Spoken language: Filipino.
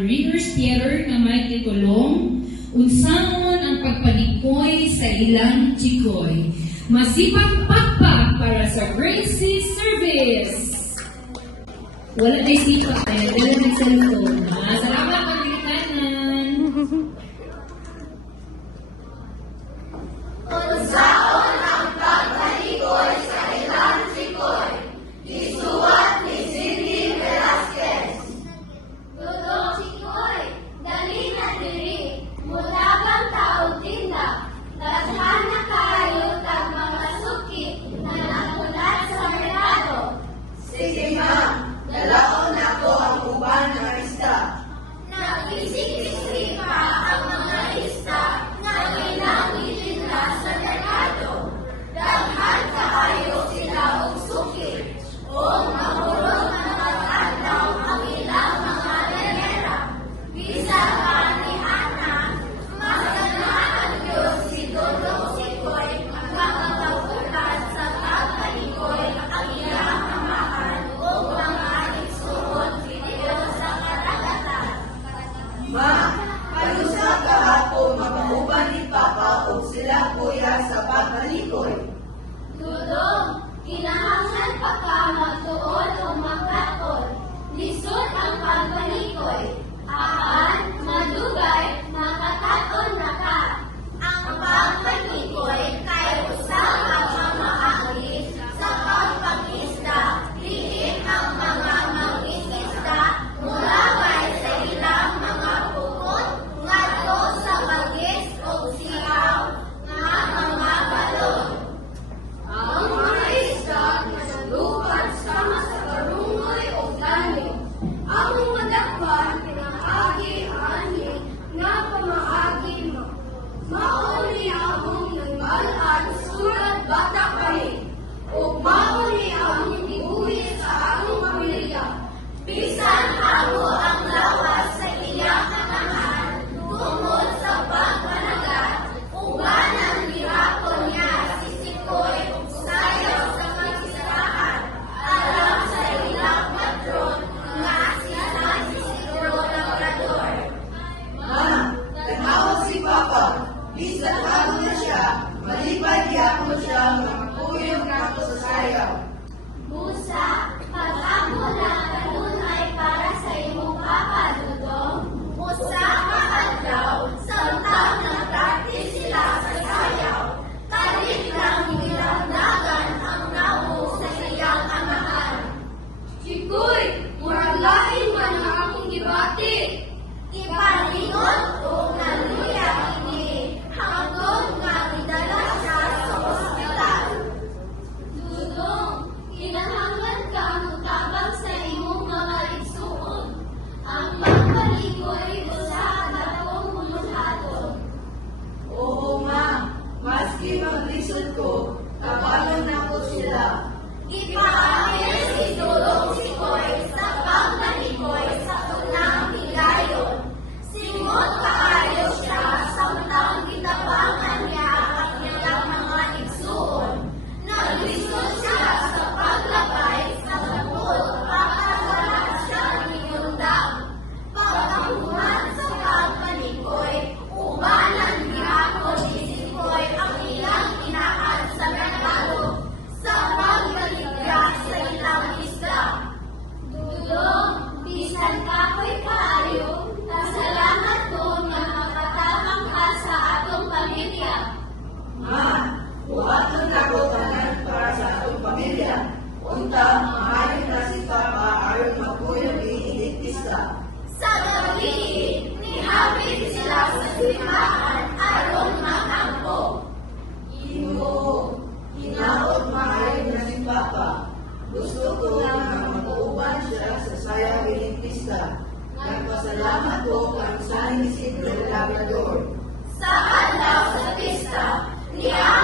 rehearsed theater nga may titulong Unsaon ang pagpadikoy sa ilang chikoy. Masipag pakpak para sa Gracie Service. Wala na sipak tayo, dala ng cellphone. Salamat pagkikitanan. Unsaon ang pagpadikoy sa ilang chikoy. Isuwat ni Cindy Velasquez. Dudong chikoy, dali na diri. Mutabang taong tinda, daghan na kayo tag mga sukit na nakulat sa merkado. Sige ma'am, dalaon ako ang uban na isda. Nagising-ising pa ang mga isda na ilang itinda sa merkado. Daghan kayo sila og sukit. O mahurot na matanaw ang ilang mga lenera. Bisa pa ni Ana, masanaan Diyos si Dudong Sikoy makakabutan sa pagpanikoy ang ilang amahan o mga igsuon video sa karagatan. Ma, kalusa kahapon mapauban ni Papa o sila kuya sa pagmalikoy. Dudong, kinahanglan pa ka magtuon o magkatol. Lisod ang pagpanikoy. Apan, madugay, makataton na ka. Ang pagpanikoy kay usama mamaagi sa pagpangisda. Liit ang mga mangingisda mulaway sa ilang mga pukot ngadto sa bagis o siyaw nga mga balon. Ang mga isda nasalupan sama sa karungoy o gani. Among madakpan pinaagi ani nga pamaagi mo. Mauni among nagbalaan surat bata kami. O mauni among iuwi sa among pamilya. Bisan amo ang lawas sa iyang kanahan tungod sa pagpanagat. Ubanan girapon niya si Sikoy sayaw sa mag-isarahan. Alam sa ilang patron nga sila si Isidro Labrador. Ma, nagawag si Papa. Bisan ako na siya, malipad yapon siya makakuyog na ako sa sayaw. Musa, pag-amo na kanunay para sa imong papa, Dudong. Musa maadlaw, samtang nag-practice sila sa sayaw. Kalit lang nilamdagan ang nawo sa iyang amahan. Chikoy, murag lain man ang akong gibati. Ipalingon o naluya ini, hanggang nga idala siya sa ospital. Dudong, kinahanglan ka ang mutabang sa imong mga igsuon. Ang pagpalikoy usa na akong mulunhaton. Oo, Ma. Maski maglisod ko, kabalon na ko sila. Ipaamil si Dudong Sikoy sa pagpalikoy sa unang higayon. Singot kaayo siya samtang gitabangan niya ang ilang mga igsuon. Naglisod siya sa paglabay sa labot para wala siya niyundang. Pagkahuman sa pagpalikoy, ubanan gihapon ni Sikoy ang ilang inahan sa merkado sa pagbaligya sa ilang isda. Dudong, bisan kapoy kaayo, kasalamat ko nga makatabang ka sa atong pamilya. Ma, buhaton na ko tanan para sa atong pamilya. Unta, maayo na si Papa aron magkuyog iiligpista. Sa gabi, nihabit sila sa simbahan aron makampo. Imo, hinaot maayo na si Papa. Gusto ko na mag-uuban siya sa sayaw iligpista. Nagpasalamat ko kang San Isidro Labrador. Sa adlaw sa pista, niya